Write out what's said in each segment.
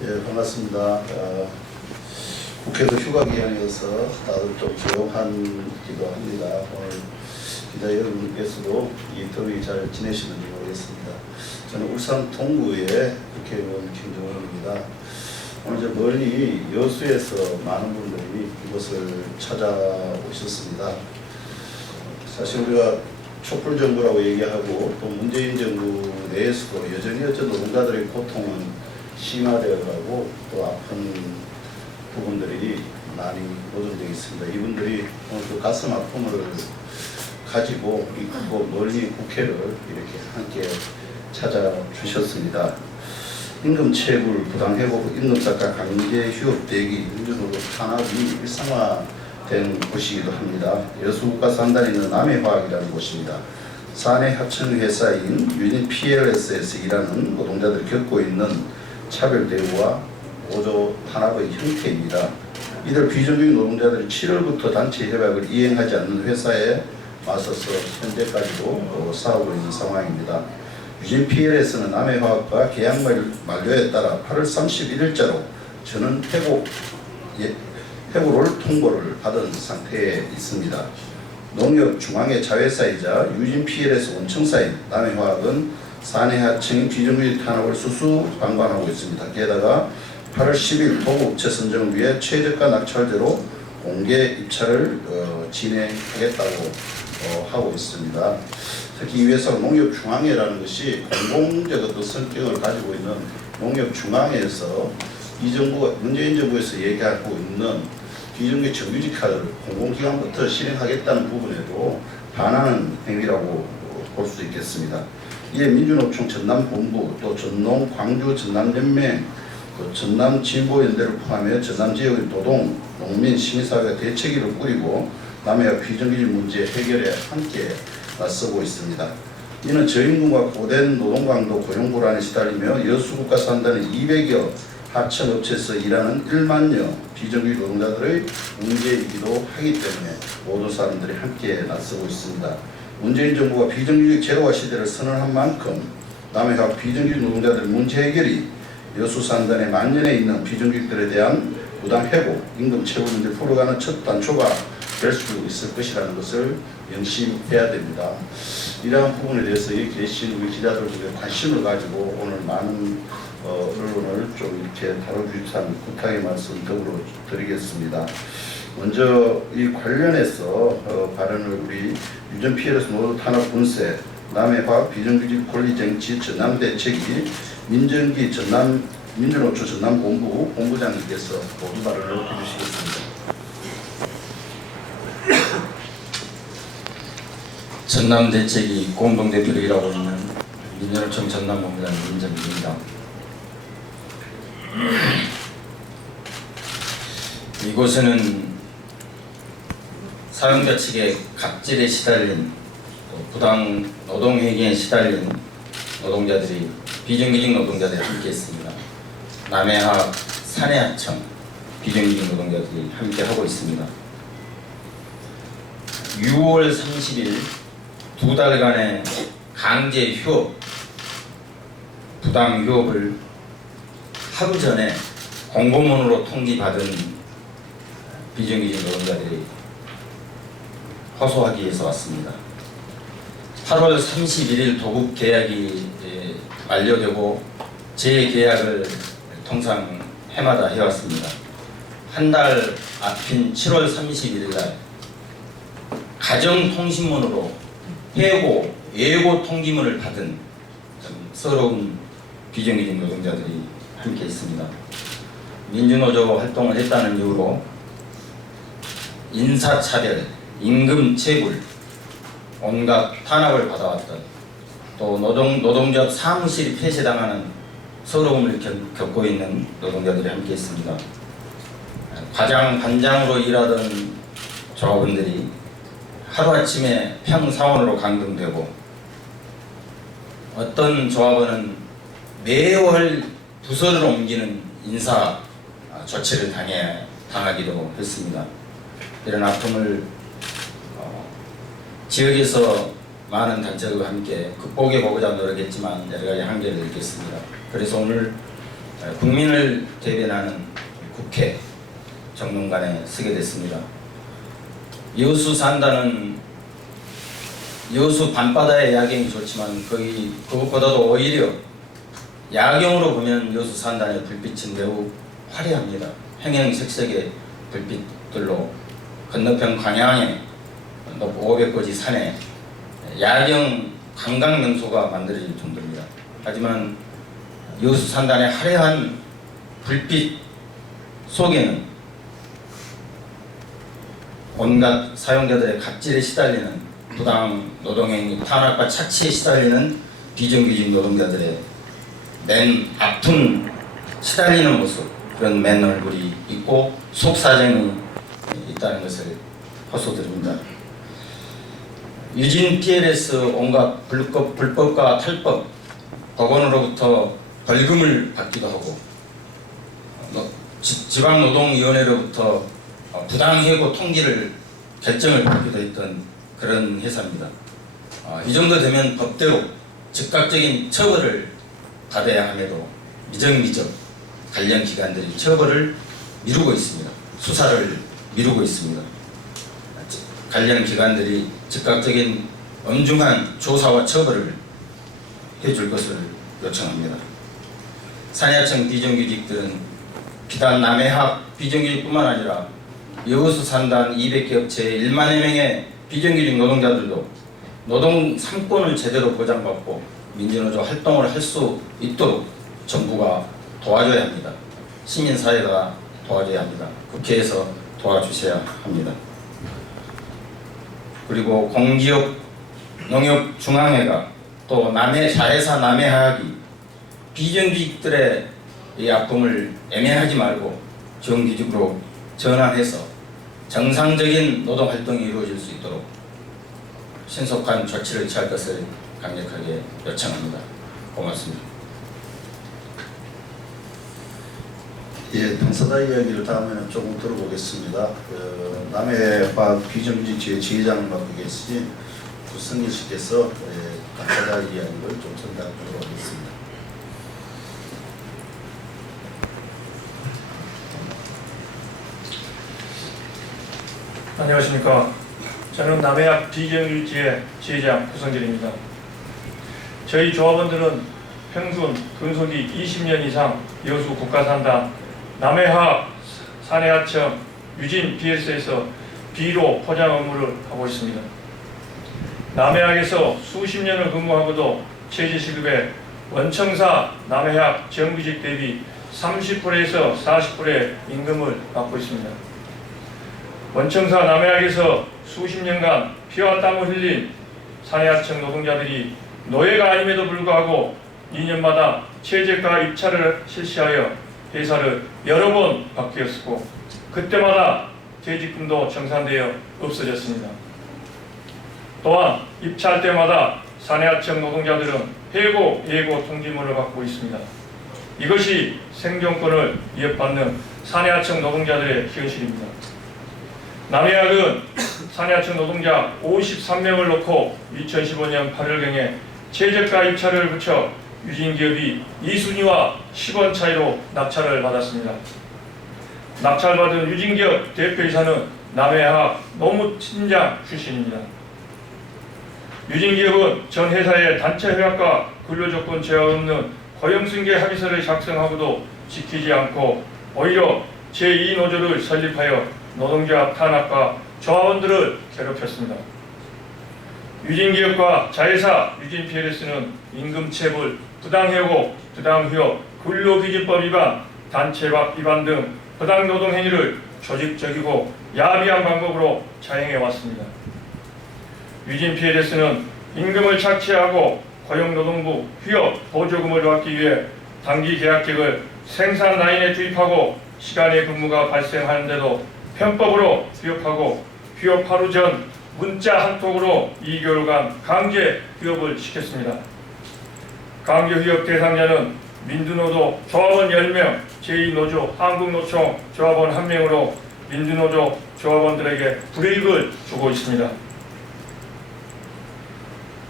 예, 반갑습니다. 국회도 휴가 기간이어서 다들 좀 조용하기도 합니다. 오늘 기자 여러분께서도 이 더위 잘 지내시는지 모르겠습니다. 저는 울산 동구의 국회의원 김정원입니다. 오늘 저 멀리 여수에서 많은 분들이 이곳을 찾아오셨습니다. 사실 우리가 촛불 정부라고 얘기하고 또 문재인 정부 내에서도 여전히 노동자들의 고통은 심화되어 가고 또 아픈 부분들이 많이 노정되어 있습니다. 이분들이 오늘 그 가슴 아픔을 가지고 이 멀리 국회를 이렇게 함께 찾아주셨습니다. 임금 체불, 부당해고, 임금삭과 강제 휴업 대기, 민주노동 탄압이 일상화된 곳이기도 합니다. 여수국가산단에 있는 남해화학이라는 곳입니다. 사내 하청 회사인 유닛 PLS에서 일하는 노동자들이 겪고 있는 차별 대우와 오조 탄압의 형태입니다. 이들 비정규직 노동자들이 7월부터 단체 협약을 이행하지 않는 회사에 맞서서 현재까지도 싸우고 있는 상황입니다. 유진 PLS는 남해화학과 계약 만료에 따라 8월 31일자로 전원 해고를 통보를 받은 상태에 있습니다. 농협중앙회 자회사이자 유진 PLS 원청사인 남해화학은 사내하청 비정규직 탄압을 수수방관하고 있습니다. 게다가 8월 10일 도급업체 선정을 위해 최저가 낙찰제로 공개 입찰을 진행하겠다고 하고 있습니다. 특히 이 회사가 농협중앙회라는 것이 공공적 어떤 성격을 가지고 있는 농협중앙회에서 이 정부, 문재인 정부에서 얘기하고 있는 비정규직 정규직 카드를 공공기관부터 실행하겠다는 부분에도 반하는 행위라고 볼 수 있겠습니다. 이에 민주노총 전남본부, 또 전농, 광주 전남연맹, 또 전남진보연대를 포함해 전남 지역의 노동, 농민, 시민사회가 대책위를 꾸리고 남해와 비정규직 문제 해결에 함께 맞서고 있습니다. 이는 저임금과 고된 노동강도 고용불안에 시달리며 여수국가산단의 200여 하청업체에서 일하는 1만여 비정규직 노동자들의 문제이기도 하기 때문에 모든 사람들이 함께 맞서고 있습니다. 문재인 정부가 비정규직 제도화 시대를 선언한 만큼 남해화 비정규직 노동자들의 문제 해결이 여수산단의 만년에 있는 비정규직들에 대한 부당해고, 임금 체불 문제를 풀어가는 첫 단초가 될 수 있을 것이라는 것을 명심해야 됩니다. 이러한 부분에 대해서 여기 계신 우리 기자들에게 관심을 가지고 오늘 많은 언론을 좀 이렇게 다뤄주시는 부탁의 말씀 더불어 드리겠습니다. 먼저 이 관련해서 발언을 우리 유전 PLS 노동 탄압 분쇄, 남해화 비정규직 권리쟁취 전남대책위 민정기 민주노총 전남본부 본부장님께서 모두 발언을 해주시겠습니다. 전남대책위 공동대표로 일하고 있는 민주노총 전남본부장 민정기입니다. 이곳에는 사용자 측의 갑질에 시달린, 부당 노동행위에 시달린 노동자들이, 비정규직 노동자들이 함께 있습니다. 남해화 사내하청 비정규직 노동자들이 함께 하고 있습니다. 6월 30일 두 달간의 강제 휴업, 부당 휴업을 하루 전에 공고문으로 통지받은 비정규직 노동자들이 호소하기 위해서 왔습니다. 8월 31일 도급 계약이 만료되고 재계약을 통상 해마다 해왔습니다. 한 달 앞인 7월 31일 날 가정통신문으로 해고, 예고 통지문을 받은 서러운 비정규직 노동자들이 함께 있습니다. 민주노조 활동을 했다는 이유로 인사차별, 임금체불, 온갖 탄압을 받아왔던, 또 노동조합 사무실이 폐쇄당하는 서러움을 겪고 있는 노동자들이 함께 있습니다. 과장, 반장으로 일하던 조합원들이 하루아침에 평사원으로 강등되고, 어떤 조합원은 매월 부서를 옮기는 인사 조치를 당하기도 했습니다. 이런 아픔을 지역에서 많은 단체들과 함께 극복해 보고자 노력했지만 여러 가지 한계를 느꼈습니다. 그래서 오늘 국민을 대변하는 국회 정론관에 서게 됐습니다. 여수 산다는 여수 밤바다의 야경이 좋지만 그것보다도 오히려 야경으로 보면 여수 산단의 불빛은 매우 화려합니다. 형형색색의 불빛들로 건너편 광양에 500고지 산에 야경 관광 명소가 만들어질 정도입니다. 하지만 여수 산단의 화려한 불빛 속에는 온갖 사용자들의 갑질에 시달리는 부당 노동행위, 탄압과 착취에 시달리는 비정규직 노동자들의 맨 아픈 시달리는 모습, 그런 맨 얼굴이 있고 속사정이 있다는 것을 호소드립니다. 유진 PLS 온갖 불법과 탈법, 법원으로부터 벌금을 받기도 하고 지방노동위원회로부터 부당해고 통지를 결정을 받기도 했던 그런 회사입니다. 이 정도 되면 법대로 즉각적인 처벌을 받아야 함에도 미적미적 관련 기관들이 처벌을 미루고 있습니다. 수사를 미루고 있습니다. 관련 기관들이 즉각적인 엄중한 조사와 처벌을 해줄 것을 요청합니다. 산야청 비정규직들은 비단 남해학 비정규직뿐만 아니라 여수 산단 200개 업체의 1만여 명의 비정규직 노동자들도 노동 3권을 제대로 보장받고 민주노조 활동을 할 수 있도록 정부가 도와줘야 합니다. 시민사회가 도와줘야 합니다. 국회에서 도와주셔야 합니다. 그리고 공기업 농협중앙회가 또 자회사 남해화학이 비정규직들의 이 아픔을 애매하지 말고 정규직으로 전환해서 정상적인 노동활동이 이루어질 수 있도록 신속한 조치를 취할 것을 강력하게 요청합니다. 고맙습니다. 예, 당사자 이야기를 다음에는 조금 들어보겠습니다. 남해화학 비정규직 지회장을 맡고 계신 구성길 씨께서 당사자 이야기를 좀 전달하도록 하겠습니다. 안녕하십니까. 저는 남해학 비정규직지회 지회장 구성길입니다. 저희 조합원들은 평균 근속이 20년 이상 여수 국가산단 남해화학 산해하청 유진 PLS에서 비료 포장 업무를 하고 있습니다. 남해학에서 수십 년을 근무하고도 최저시급의 원청사 남해학 정규직 대비 30%에서 40%의 임금을 받고 있습니다. 원청사 남해학에서 수십 년간 피와 땀을 흘린 산해하청 노동자들이 노예가 아님에도 불구하고 2년마다 최저가 입찰을 실시하여 회사를 여러 번 바뀌었고 그때마다 퇴직금도 정산되어 없어졌습니다. 또한 입찰 때마다 산해하청 노동자들은 해고, 예고 통지문을 받고 있습니다. 이것이 생존권을 위협받는 산해하청 노동자들의 현실입니다. 남해학은 산해하청 노동자 53명을 놓고 2015년 8월경에 최저가 입찰을 붙여 유진기업이 이순위와 10원 차이로 낙찰을 받았습니다. 낙찰받은 유진기업 대표이사는 남해학 노무팀장 출신입니다. 유진기업은 전 회사의 단체 협약과 근로조건 제한 없는 고용승계 합의서를 작성하고도 지키지 않고 오히려 제2노조를 설립하여 노동자 탄압과 조합원들을 괴롭혔습니다. 유진기업과 자회사 유진PLS는 임금체불, 부당해고, 부당휴업, 근로기준법 위반, 단체법 위반 등 부당노동행위를 조직적이고 야비한 방법으로 자행해왔습니다. 유진PLS는 임금을 착취하고 고용노동부 휴업 보조금을 받기 위해 단기 계약직을 생산 라인에 투입하고 시간의 근무가 발생하는데도 편법으로 휴업하고 휴업 하루 전 문자 한 통으로 2개월간 강제 휴업을 시켰습니다. 강제 휴업 대상자는 민주노조 조합원 10명, 제2노조 한국노총 조합원 1명으로 민주노조 조합원들에게 불이익을 주고 있습니다.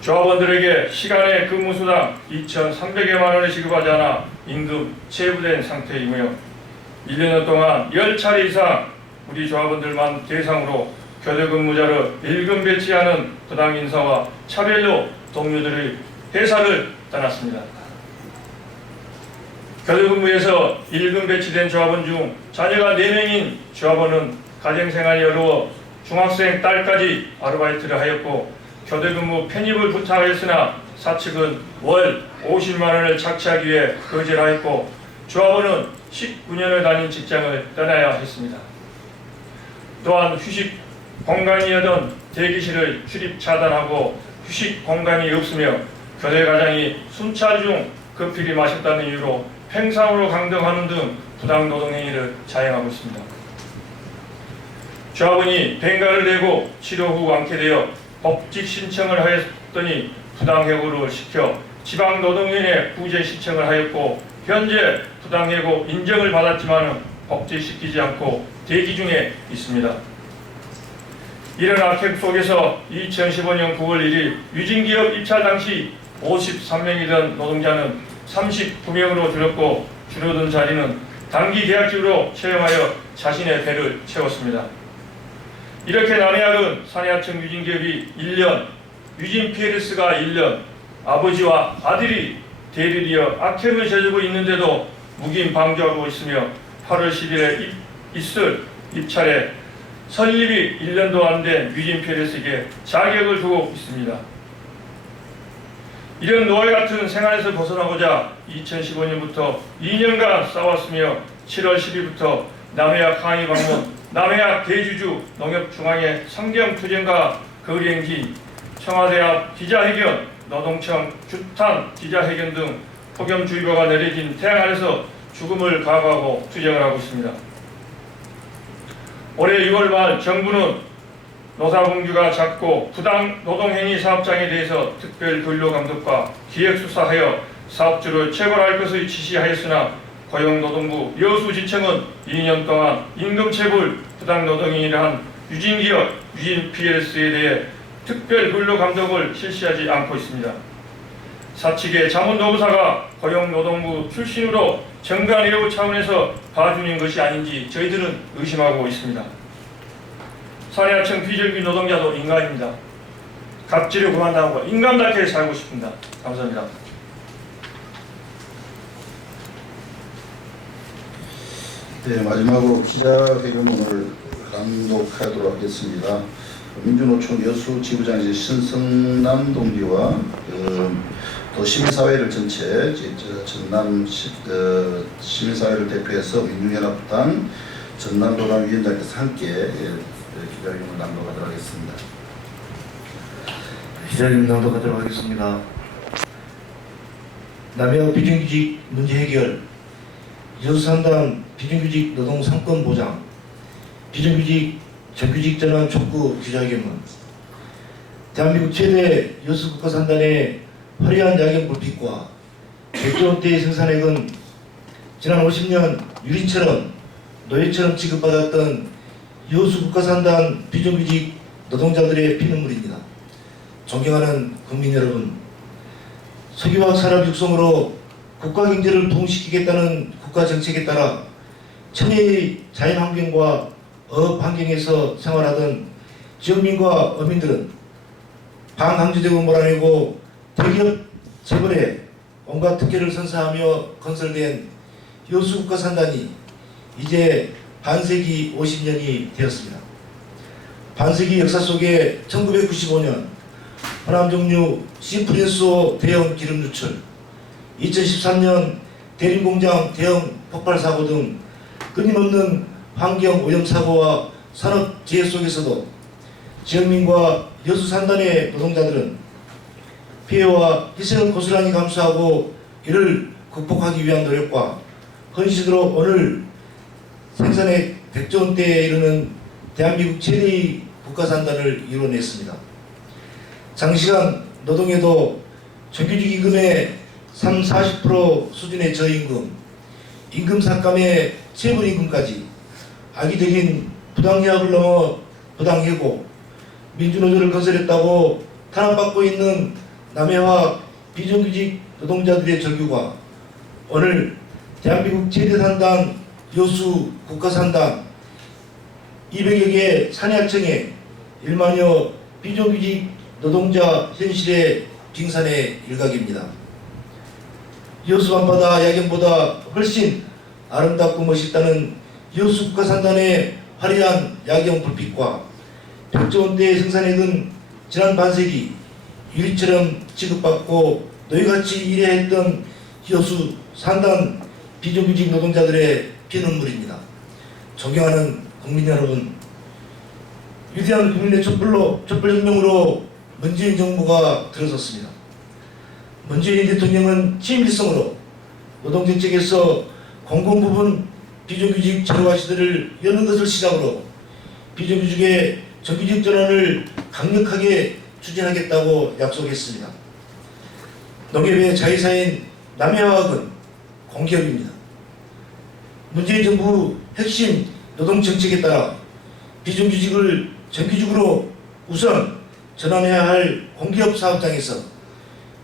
조합원들에게 시간의 근무수당 2,300여만 원을 지급하지 않아 임금 체부된 상태이며 1년 동안 10차례 이상 우리 조합원들만 대상으로 교대 근무자를 일금 배치하는 부당 인사와 차별로 동료들의 회사를 떠났습니다. 교대 근무에서 일금 배치된 조합원 중 자녀가 4명인 조합원은 가정생활이 어려워 중학생 딸까지 아르바이트를 하였고 교대 근무 편입을 부탁하였으나 사측은 월 50만 원을 착취하기 위해 거절하였고 조합원은 19년을 다닌 직장을 떠나야 했습니다. 또한 휴식 공간이었던 대기실을 출입 차단하고 휴식 공간이 없으며 교대 과장이 순찰 중 급히리 마셨다는 이유로 팽상으로 강등하는 등 부당 노동 행위를 자행하고 있습니다. 조합원이 뱅가를 내고 치료 후 완쾌되어 법직 신청을 하였더니 부당해고를 시켜 지방노동위원회에 구제 신청을 하였고 현재 부당해고 인정을 받았지만 법제시키지 않고 대기 중에 있습니다. 이런 악행 속에서 2015년 9월 1일 유진기업 입찰 당시 53명이던 노동자는 39명으로 줄었고 줄어든 자리는 단기 계약직으로 채용하여 자신의 배를 채웠습니다. 이렇게 남해학은 산해하청 유진기업이 1년, 유진 PLS가 1년, 아버지와 아들이 대를 이어 악행을 저지르고 있는데도 묵인 방조하고 있으며 8월 10일에 있을 입찰에 설립이 1년도 안 된 유진 PLS에게 자격을 두고 있습니다. 이런 노예 같은 생활에서 벗어나고자 2015년부터 2년간 싸웠으며 7월 10일부터 남해학 항의 방문, 남해학 대주주 농협중앙회 성경투쟁과 거리행기, 청와대 앞 기자회견, 노동청 규탄 기자회견 등 폭염주의보가 내려진 태양 아래서 죽음을 각오하고 투쟁을 하고 있습니다. 올해 6월 말 정부는 노사공규가 작고 부당 노동행위 사업장에 대해서 특별 근로감독과 기획수사하여 사업주를 체벌할 것을 지시하였으나 고용노동부 여수지청은 2년 동안 임금체불 부당 노동행위를 한 유진기업, 유진 PLS에 대해 특별 근로감독을 실시하지 않고 있습니다. 사측의 자문노무사가 고용노동부 출신으로 정관예우 차원에서 봐주는 것이 아닌지 저희들은 의심하고 있습니다. 산해하청 비정규 노동자도 인간입니다. 갑질을 그만하고 인간답게 살고 싶습니다. 감사합니다. 네, 마지막으로 기자회견문을 감독하도록 하겠습니다. 민주노총 여수 지부장이신 신성남 동지와 또 시민사회를 전체 전남 시민사회를 대표해서 민중연합당 전남도당위원장께서 함께 기자회견을 낭독하도록 하겠습니다. 기자회견 낭독하도록 하겠습니다. 남해와 비정규직 문제 해결, 여수산단 비정규직 노동 상권 보장, 비정규직 정규직 전환 촉구 기자회견문. 대한민국 최대 여수 국가산단의 화려한 야경 불빛과 100조원대의 생산액은 지난 50년 유리처럼 노예처럼 취급받았던 여수 국가산단 비정규직 노동자들의 피눈물입니다. 존경하는 국민 여러분, 석유화학 산업 육성으로 국가 경제를 부흥시키겠다는 국가 정책에 따라 천혜의 자연환경과 어업 환경에서 생활하던 지역민과 어민들은 반강제적으로 몰아내고 대기업 재벌에 온갖 특혜를 선사하며 건설된 여수국가산단이 이제 반세기 50년이 되었습니다. 반세기 역사 속에 1995년 호남정유 시프린스호 대형 기름 유출, 2013년 대림공장 대형 폭발 사고 등 끊임없는 환경 오염 사고와 산업 재해 속에서도 지역민과 여수 산단의 노동자들은 피해와 희생을 고스란히 감수하고 이를 극복하기 위한 노력과 헌신으로 오늘 생산액 100조 원대에 이르는 대한민국 최대의 국가산단을 이뤄냈습니다. 장시간 노동에도 정규직 임금의 30-40% 수준의 저임금, 임금 삭감의 체불임금까지 악의적인 부당해약을 넘어 부당해고, 민주노조를 건설했다고 탄압받고 있는 남해화 비정규직 노동자들의 절규가 오늘 대한민국 최대산단 여수 국가산단 200여 개 산해하청에 1만여 비정규직 노동자 현실의 빙산의 일각입니다. 여수 밤바다 야경보다 훨씬 아름답고 멋있다는 여수 국가산단의 화려한 야경 불빛과 백조원대 생산액은 지난 반세기 유리처럼 취급받고 노예같이 일해야 했던 여수 산단 비정규직 노동자들의 피눈물입니다. 존경하는 국민 여러분, 위대한 국민의 촛불혁명으로 문재인 정부가 들어섰습니다. 문재인 대통령은 친일성으로 노동정책에서 공공부문 비정규직 재활화 시대를 여는 것을 시작으로 비정규직의 정규직 전환을 강력하게 추진하겠다고 약속했습니다. 농협의 자회사인 남해화학은 공기업입니다. 문재인 정부 핵심 노동정책에 따라 비정규직을 정규직으로 우선 전환해야 할 공기업 사업장에서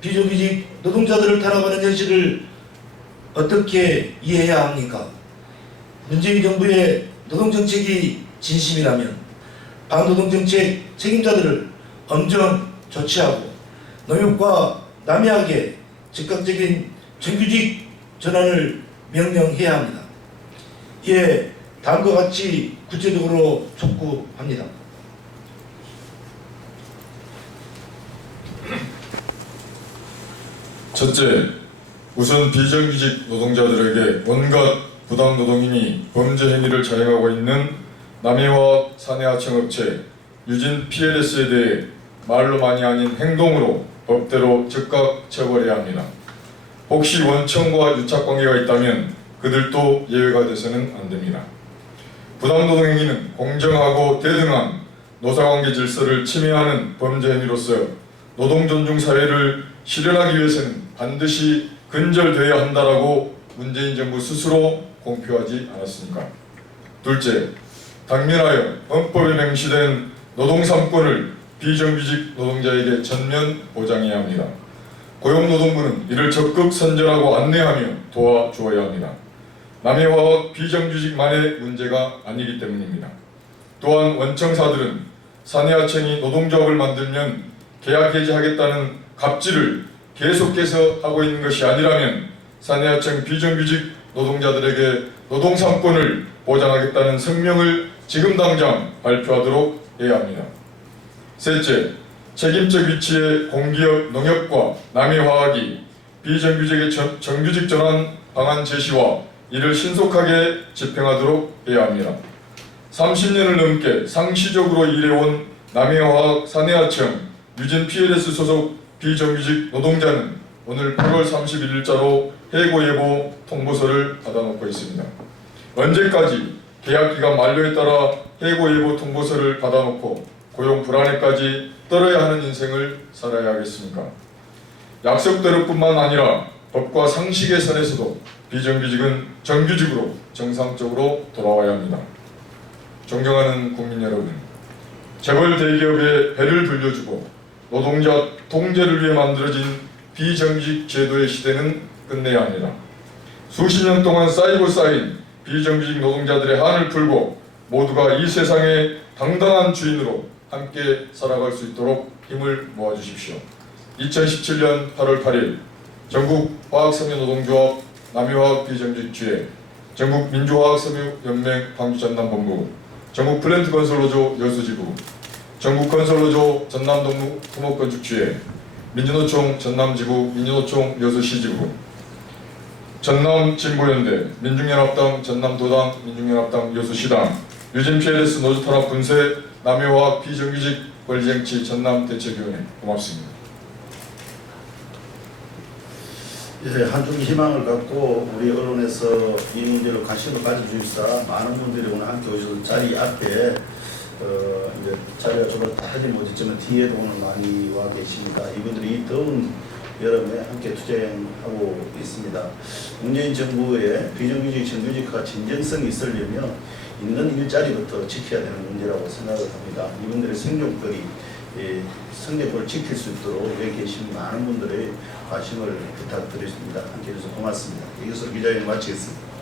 비정규직 노동자들을 탄압하는 현실을 어떻게 이해해야 합니까? 문재인 정부의 노동정책이 진심이라면 반노동정책 책임자들을 엄정 조치하고 농협과 남해학에 즉각적인 정규직 전환을 명령해야 합니다. 이에 다음과 같이 구체적으로 촉구합니다. 첫째, 우선 비정규직 노동자들에게 온갖 부당노동이니 범죄 행위를 자행하고 있는 남해화학 산해하청업체 유진 PLS에 대해 말로만이 아닌 행동으로 법대로 즉각 처벌해야 합니다. 혹시 원청과 유착관계가 있다면 그들도 예외가 돼서는 안 됩니다. 부당노동 행위는 공정하고 대등한 노사관계 질서를 침해하는 범죄 행위로서 노동존중 사회를 실현하기 위해서는 반드시 근절되어야 한다라고 문재인 정부 스스로 공표하지 않았습니까? 둘째, 당면하여 헌법에 명시된 노동 3권을 비정규직 노동자에게 전면 보장해야 합니다. 고용노동부는 이를 적극 선전하고 안내하며 도와주어야 합니다. 남해화학 비정규직만의 문제가 아니기 때문입니다. 또한 원청사들은 산해하청이 노동조합을 만들면 계약 해지하겠다는 갑질을 계속해서 하고 있는 것이 아니라면 산해하청 비정규직 노동자들에게 노동 3권을 보장하겠다는 성명을 지금 당장 발표하도록 해야 합니다. 셋째, 책임적 위치의 공기업 농협과 남해화학이 비정규직의 정규직 전환 방안 제시와 이를 신속하게 집행하도록 해야 합니다. 30년을 넘게 상시적으로 일해온 남해화학 산해하청 유진 PLS 소속 비정규직 노동자는 오늘 8월 31일자로 해고예보 통보서를 받아놓고 있습니다. 언제까지 계약기간 만료에 따라 해고예보 통보서를 받아놓고 고용 불안에까지 떨어야 하는 인생을 살아야 하겠습니까? 약속대로뿐만 아니라 법과 상식의 선에서도 비정규직은 정규직으로 정상적으로 돌아와야 합니다. 존경하는 국민 여러분, 재벌 대기업에 배를 불려주고 노동자 통제를 위해 만들어진 비정규직 제도의 시대는 끝내야 합니다. 수십 년 동안 쌓이고 쌓인 비정규직 노동자들의 한을 풀고 모두가 이 세상의 당당한 주인으로 함께 살아갈 수 있도록 힘을 모아주십시오. 2017년 8월 8일 전국 화학섬유노동조합 남해화학 비정규직주회, 전국 민주화학섬유연맹 광주전남본부, 전국 플랜트건설노조 여수지부, 전국 건설노조 전남토목건축주회, 민주노총 전남지부, 민주노총 여수시지부, 전남진보연대, 민중연합당 전남도당, 민중연합당 여수시당, 유진 PLS 노조탄압 분쇄 남해화학 비정규직 권리쟁취 전남대책위원회, 고맙습니다. 예, 한쪽의 희망을 갖고 우리 언론에서 이 문제로 관심을 가져주시다 많은 분들이 오늘 함께 오셔서 자리 앞에 이제 자리가 저걸 다 하지 못했지만 뒤에도 오늘 많이 와 계십니다. 이분들이 이 더운 여름에 함께 투쟁하고 있습니다. 문재인 정부의 비정규직 정규직화 진정성이 있으려면 있는 일자리부터 지켜야 되는 문제라고 생각을 합니다. 이분들의 생존거리, 성적표를 지킬 수 있도록 여기 계신 많은 분들의 관심을 부탁드리겠습니다. 함께해 주셔서 고맙습니다. 이것으로 기자회견 마치겠습니다.